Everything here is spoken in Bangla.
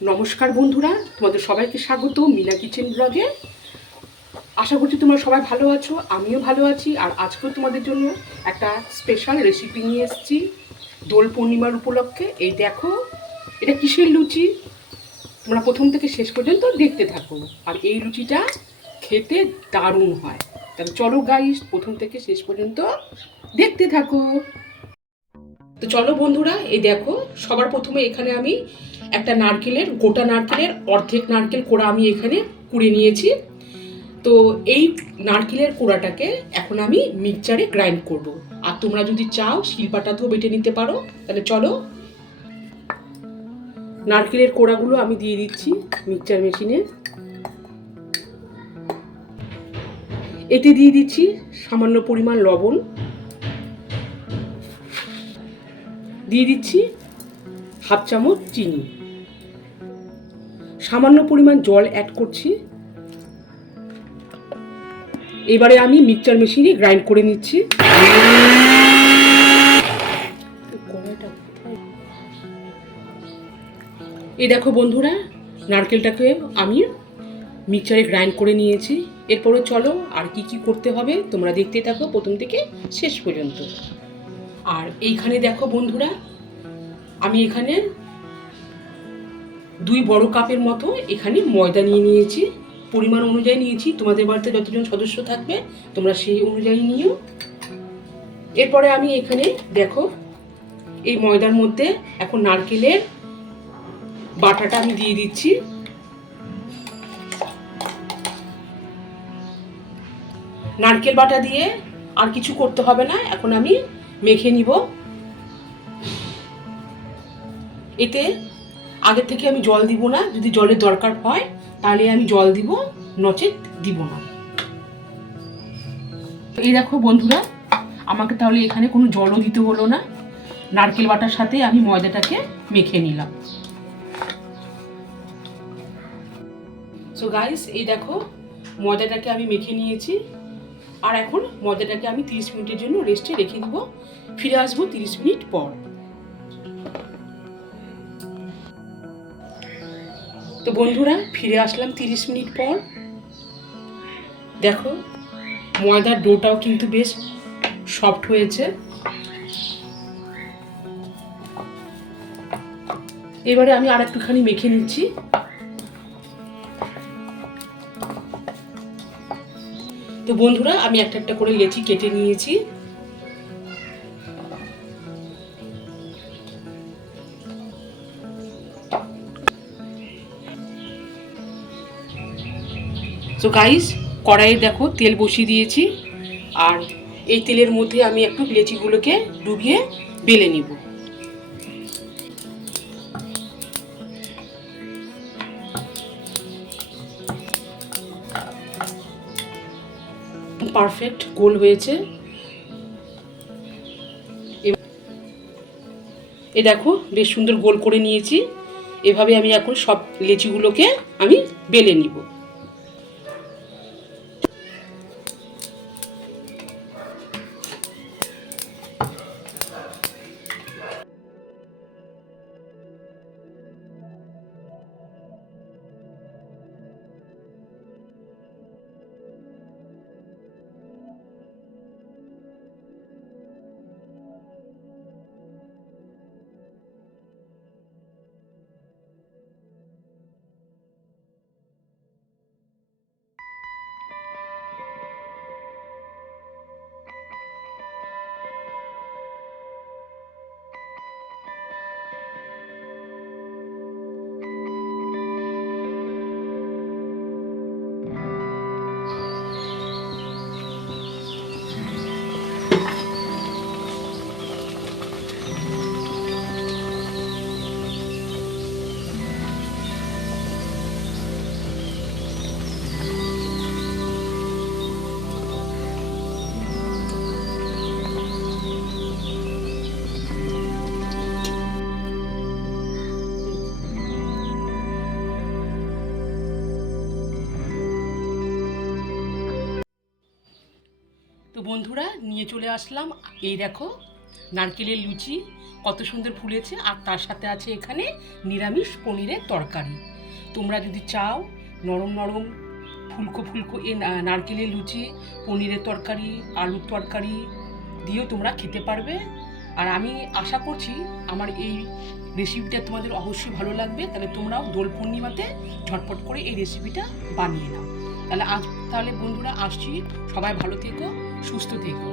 নমস্কার বন্ধুরা, তোমাদের সবাইকে স্বাগত মিনা কিচেন ব্লগে। আশা করছি তোমরা সবাই ভালো আছো, আমিও ভালো আছি। আর আজকেও তোমাদের জন্য একটা স্পেশাল রেসিপি নিয়ে এসেছি দোল পূর্ণিমার উপলক্ষে। এই দেখো, এটা কিসের লুচি, তোমরা প্রথম থেকে শেষ পর্যন্ত দেখতে থাকো। আর এই লুচিটা খেতে দারুণ হয়। তাহলে চলো গাইস, প্রথম থেকে শেষ পর্যন্ত দেখতে থাকো। তো চলো বন্ধুরা, এই দেখো, সবার প্রথমে এখানে আমি একটা গোটা নারকেলের অর্ধেক নারকেল কোড়া আমি এখানে কুড়ে নিয়েছি। তো এই নারকেলের কোড়াটাকে এখন আমি মিক্সচারে গ্রাইন্ড করব। আর তোমরা যদি চাও শিলপাটাতেও বেটে নিতে পারো। তাহলে চলো, নারকেলের কোড়াগুলো আমি দিয়ে দিচ্ছি মিক্সচার মেশিনে। এতে দিয়ে দিচ্ছি সামান্য পরিমাণ লবণ, দিয়ে দিচ্ছি হাফ চামচ চিনি, সামান্য পরিমাণ জল অ্যাড করছি। এবারে আমি মিক্সচার মেশিনে গ্রাইন্ড করে নিচ্ছি। এই দেখো বন্ধুরা, নারকেলটাকে আমি মিক্সচারে গ্রাইন্ড করে নিয়েছি। এরপরে চলো আর কি কি করতে হবে তোমরা দেখতে থাকো প্রথম থেকে শেষ পর্যন্ত। আর এইখানে দেখো বন্ধুরা, আমি এখানে 2 বড় কাপের মতো এখানে ময়দা নিয়ে নিয়েছি। পরিমাণ অনুযায়ী নিয়েছি, তোমাদের বাড়িতে যতজন সদস্য থাকবে তোমরা সেই অনুযায়ী নিও। এরপরে আমি এখানে দেখো, এই ময়দার মধ্যে এখন নারকেলের বাটাটা আমি দিয়ে দিচ্ছি। নারকেল বাটা দিয়ে আর কিছু করতে হবে না, এখন আমি মেখে নিব। এতে আগে থেকে আমি জল দিব না, যদি জলের দরকার হয় তাহলে আমি জল দিব, নচেত দিব না। এই দেখো বন্ধুরা, আমাকে তাহলে এখানে কোনো জলও দিতে হলো না, নারকেল বাটার সাথে আমি ময়দাটাকে মেখে নিলাম। সো গাইস, এই দেখো ময়দাটাকে আমি মেখে নিয়েছি। আর এখন ময়দাটাকে আমি 30 মিনিটের জন্য রেস্টে রেখে দিব। ফিরে আসবো 30 মিনিট পর। তো বন্ধুরা, ফিরে আসলাম 30 মিনিট পর। দেখো ময়দার ডোটাও কিন্তু বেশ সফট হয়েছে। এবারে আমি আর একটুখানি মেখে নিচ্ছি। তো বন্ধুরা, আমি একটা একটা করে লেচি কেটে নিয়েছি। তো গাইস, কড়াইয়ে দেখো তেল বসিয়ে দিয়েছি। আর এই তেলের মধ্যে আমি একটু লেচিগুলোকে ডুবিয়ে বেলে নিব। পারফেক্ট গোল হয়েছে। এ দেখো বেশ সুন্দর গোল করে নিয়েছি। এভাবে আমি এখন সব লেচিগুলোকে আমি বেলে নিব। তো বন্ধুরা, নিয়ে চলে আসলাম। এই দেখো নারকেলের লুচি কত সুন্দর ফুলেছে, আর তার সাথে আছে এখানে নিরামিষ পনিরের তরকারি। তোমরা যদি চাও নরম নরম ফুলকো ফুলকো এ নারকেলের লুচি, পনিরের তরকারি, আলুর তরকারি দিয়েও তোমরা খেতে পারবে। আর আমি আশা করছি আমার এই রেসিপিটা তোমাদের অবশ্যই ভালো লাগবে। তাহলে তোমরাও দোল পূর্ণিমাতে ঝটপট করে এই রেসিপিটা বানিয়ে নাও। তাহলে বন্ধুরা আসছি, সবাই ভালো থেকো, সুস্থ থেকো।